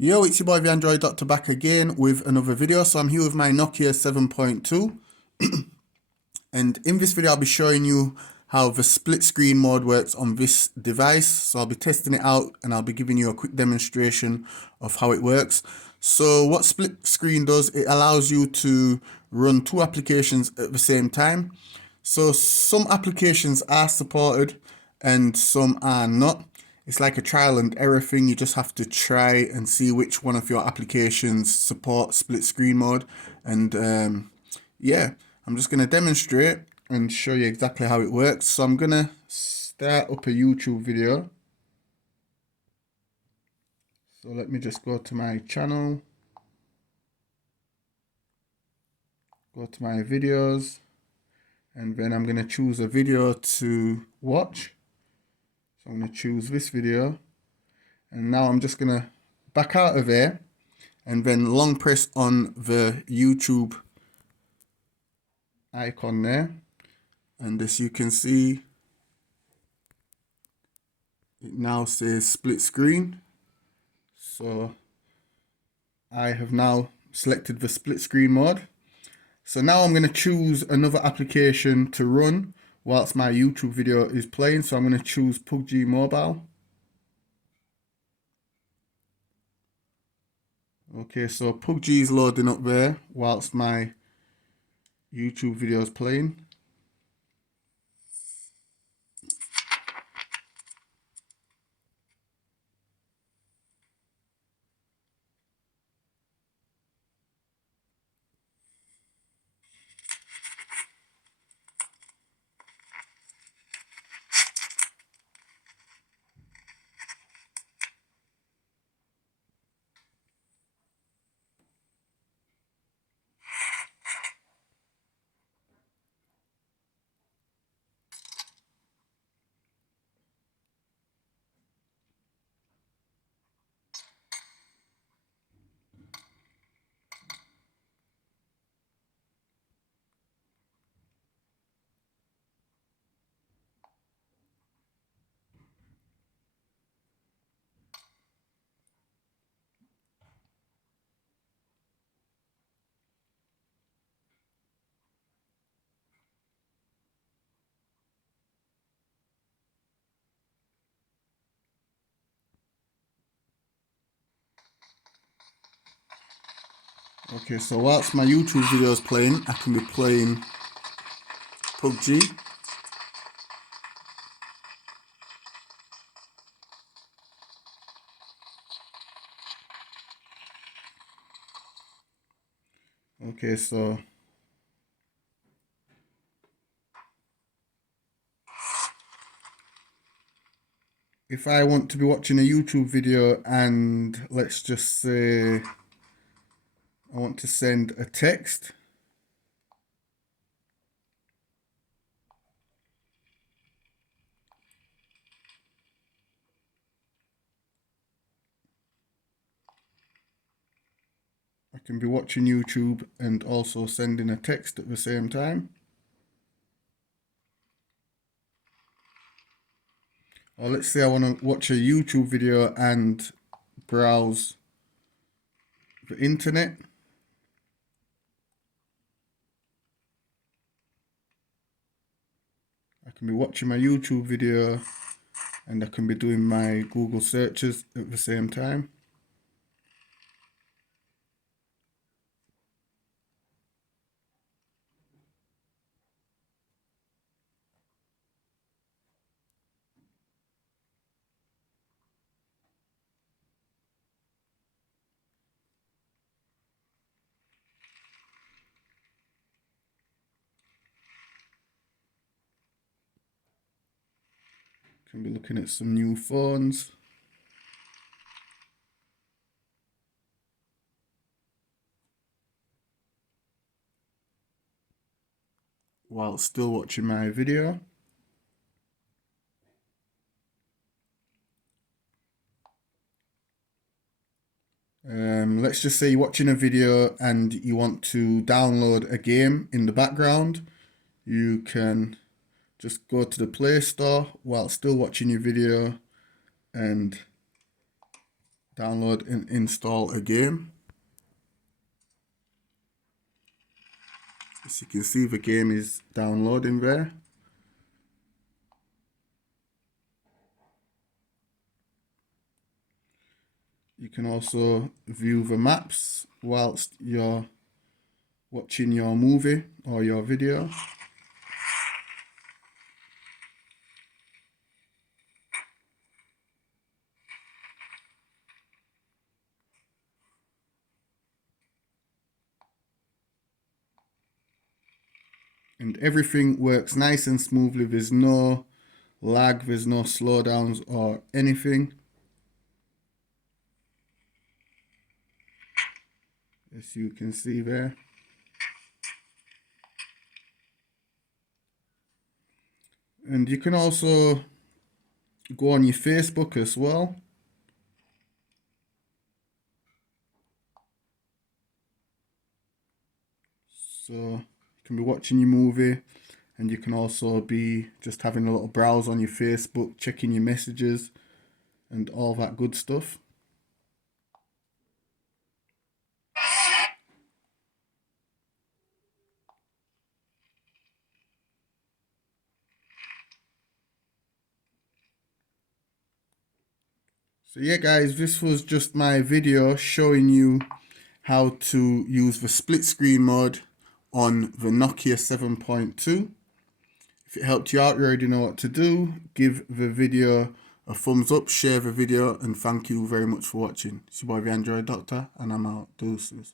Yo, it's your boy the Android Doctor back again with another video. So I'm here with my Nokia 7.2 and in this video I'll be showing you how the split screen mode works on this device. So I'll be testing it out and I'll be giving you a quick demonstration of how it works. So what split screen does, it allows you to run two applications at the same time. So some applications are supported and some are not. It's like a trial and error thing. You just have to try and see which one of your applications support split screen mode. And yeah, I'm just going to demonstrate and show you exactly how it works. So I'm going to start up a YouTube video. So let me just go to my channel, go to my videos, and then I'm going to choose a video to watch. So I'm going to choose this video, and now I'm just going to back out of there and then long press on the YouTube icon there, and as you can see it now says split screen. So I have now selected the split screen mode. So now I'm going to choose another application to run whilst my YouTube video is playing. So I'm going to choose PUBG Mobile. Okay, so PUBG is loading up there whilst my YouTube video is playing. Okay, so whilst my YouTube video is playing, I can be playing PUBG. Okay, so if I want to be watching a YouTube video and let's just say I want to send a text, I can be watching YouTube and also sending a text at the same time. Or let's say I want to watch a YouTube video and browse the internet. I can be watching my YouTube video and I can be doing my Google searches at the same time. Can be looking at some new phones. While still watching my video. Let's just say you're watching a video and you want to download a game in the background. You can just go to the Play Store while still watching your video and download and install a game. As you can see, the game is downloading there. You can also view the maps whilst you're watching your movie or your video. And everything works nice and smoothly. There's no lag, there's no slowdowns or anything. As you can see there. And you can also go on your Facebook as well. So you can be watching your movie, and you can also be just having a little browse on your Facebook, checking your messages and all that good stuff. So yeah guys, this was just my video showing you how to use the split screen mode on the Nokia 7.2. If it helped you out, you already know what to do. Give the video a thumbs up, share the video, and thank you very much for watching. It's your boy the Android Doctor, and I'm out. Deuces.